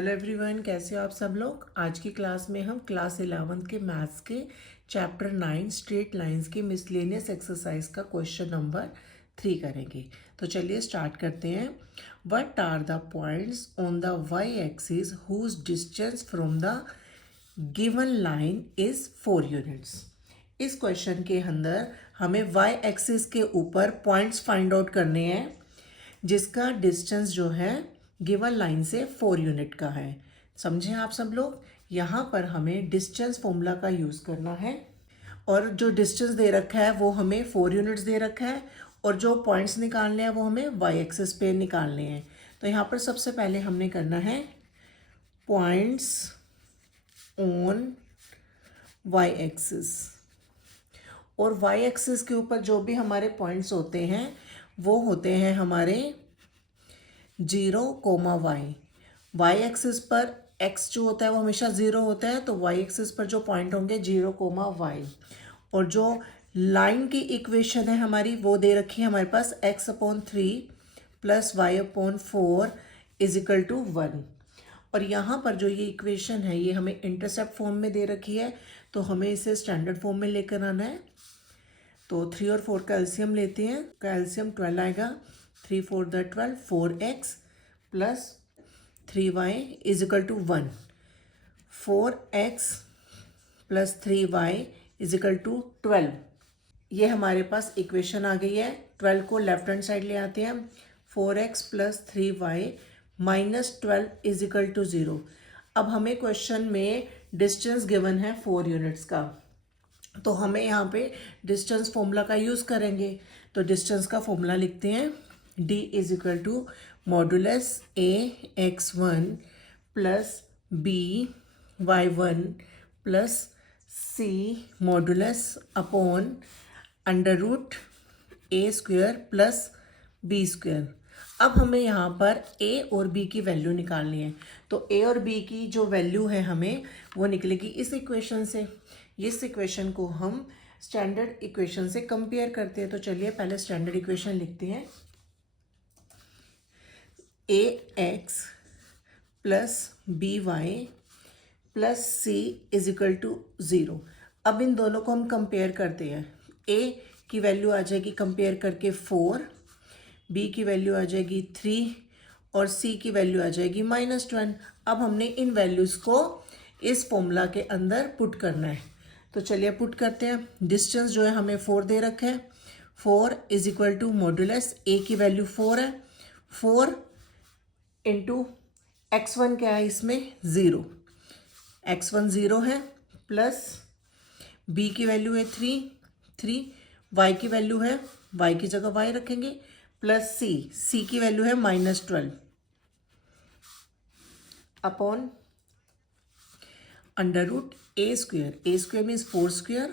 Hello everyone, कैसे हो आप सब लोग। आज की क्लास में हम क्लास 11 के मैथ्स के चैप्टर 9 स्ट्रेट लाइंस की मिसलेनियस एक्सरसाइज का क्वेश्चन नंबर 3 करेंगे। तो चलिए स्टार्ट करते हैं। What are the points on the Y axis whose distance from the given line is 4 units. इस क्वेश्चन के अंदर हमें वाई एक्सिस के ऊपर पॉइंट्स फाइंड आउट करने हैं जिसका डिस्टेंस जो है गिवन लाइन से 4 यूनिट का है। समझे आप सब लोग। यहाँ पर हमें डिस्टेंस फॉर्मूला का यूज़ करना है और जो डिस्टेंस दे रखा है वो हमें 4 यूनिट्स दे रखा है और जो पॉइंट्स निकालने हैं वो हमें वाई एक्सिस पे निकालने हैं। तो यहाँ पर सबसे पहले हमने करना है पॉइंट्स ऑन वाई एक्सिस, और वाई एक्सिस के ऊपर जो भी हमारे पॉइंट्स होते हैं वो होते हैं हमारे 0, वाई एक्सिस पर x जो होता है वो हमेशा 0 होता है, तो वाई एक्सिस पर जो पॉइंट होंगे 0, और जो लाइन की इक्वेशन है हमारी वो दे रखी है हमारे पास x/3 + y/4 = 1। और यहाँ पर जो ये इक्वेशन है ये हमें इंटरसेप्ट फॉर्म में दे रखी है, तो हमें इसे स्टैंडर्ड फॉर्म में लेकर आना है। तो 3 और 4 का एलसीएम लेते हैं, का एलसीएम 12 आएगा। 3 4 12, 4x + 3y = 1। 4x + 3y = 12। ये हमारे पास इक्वेशन आ गई है। 12 को लेफ्ट हैंड साइड ले आते हैं। 4x + 3y - 12 = 0। अब हमें क्वेश्चन में डिस्टेंस गिवन है 4 यूनिट्स का, तो हमें यहाँ पे डिस्टेंस फॉर्मूला का यूज़ करेंगे। तो डिस्टेंस का फॉर्मूला लिखते हैं। D = modulus AX1 + BY1 + C modulus upon √A² + B²। अब हमें यहाँ पर A और B की वैल्यू निकालनी है। तो A और B की जो वैल्यू है हमें वो निकलेगी इस इक्वेशन से। इस इक्वेशन को हम स्टैंडर्ड इक्वेशन से कंपेयर करते हैं। तो चलिए पहले स्टैंडर्ड इक्वेशन लिखते हैं। AX + BY + C = 0। अब इन दोनों को हम कंपेयर करते हैं। A की वैल्यू आ जाएगी कंपेयर करके 4, B की वैल्यू आ जाएगी 3 और C की वैल्यू आ जाएगी -1। अब हमने इन वैल्यूज़ को इस फॉर्मूला के अंदर पुट करना है। तो चलिए पुट करते हैं। डिस्टेंस जो है हमें 4 दे रखा है। 4 = मॉडुलस A की वैल्यू 4 है। 4 × x1 क्या है इसमें 0, x1 0 है, प्लस b की वैल्यू है 3, y की वैल्यू है, y की जगह y रखेंगे, प्लस c की वैल्यू है -12 upon √A² means 4²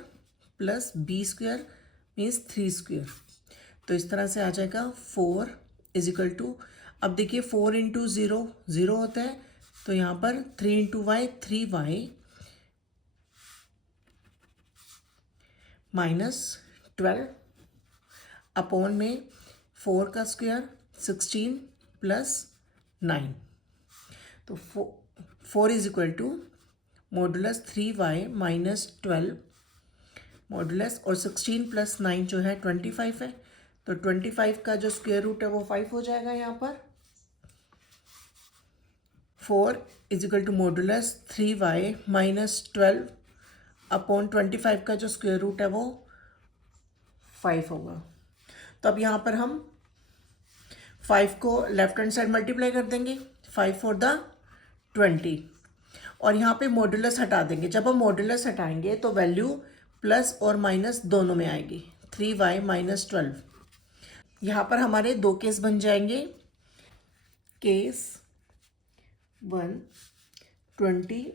plus B² means 3²। तो इस तरह से आ जाएगा 4 = अब देखिए 4 × 0 0 होता है, तो यहाँ पर 3 × y 3y -12 अपॉन में 4 का स्क्वायर 16 + 9। तो 4 = मॉडुलस 3y - 12 मॉडुलस, और 16 + 9 जो है 25 है। तो 25 का जो स्क्वायर रूट है वो 5 हो जाएगा यहाँ पर। 4 = मॉडुलस 3y - 12 अपॉन 25 का जो स्क्वायर रूट है वो 5 होगा। तो अब यहाँ पर हम 5 को लेफ्ट हैंड साइड मल्टीप्लाई कर देंगे। 5 × 20 और यहाँ पे मॉडुलस हटा देंगे। जब हम मॉडुलस हटाएंगे तो वैल्यू प्लस और माइनस दोनों में आएगी। 3y - 12। यहाँ पर हमारे 2 केस बन जाएंगे। केस 1 20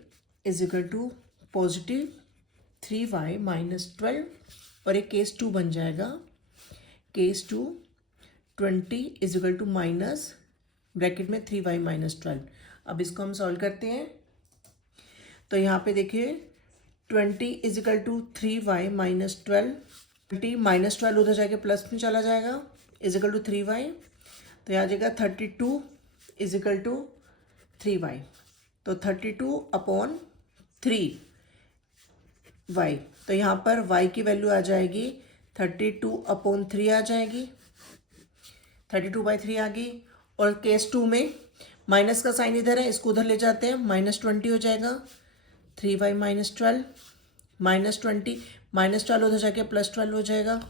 = पॉजिटिव 3y - 12, और एक केस 2 बन जाएगा। केस 2 20 = माइनस ब्रैकेट में 3y - 12। अब इसको हम सॉल्व करते हैं। तो यहाँ पे देखिए 20 = 3y - 12, 20 -12 उधर जाके प्लस में चला जाएगा = 3y। तो यहाँ आ जाएगा 32 = 3y। तो 32/3 y। तो यहाँ पर y की वैल्यू आ जाएगी 32/3 आ जाएगी, 32/3 आ गई। और केस 2 में माइनस का साइन इधर है, इसको उधर ले जाते हैं, -20 हो जाएगा, 3y - 12 -20 -12 उधर जाके +12 हो जाएगा।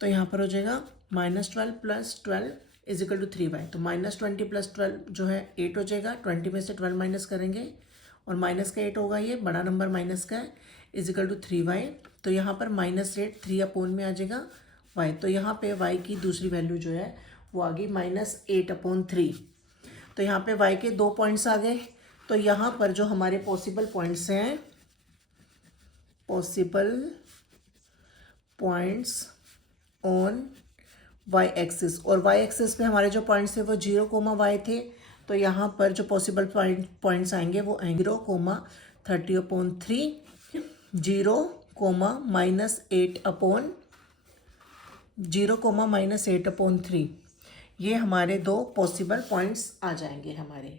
तो यहाँ पर हो जाएगा -12 + 12 = 3y। तो -20 + 12 जो है 8 हो जाएगा, 20 में से 12 माइनस करेंगे और माइनस का 8 होगा, ये बड़ा नंबर माइनस का है, = 3y। तो यहाँ पर -8 3 में आ जाएगा y। तो यहाँ पे y की दूसरी वैल्यू जो है वो आ गई -8/3। तो यहाँ पे y के 2 पॉइंट्स आ गए। तो यहाँ पर जो हमारे पॉसिबल पॉइंट्स हैं, possible points on y axis, और y एक्सिस पे हमारे जो पॉइंट्स थे वो 0, y थे। तो यहाँ पर जो पॉसिबल पॉइंट्स आएंगे वो आएंगे 0, 30/3 ये हमारे दो पॉसिबल पॉइंट्स आ जाएंगे हमारे।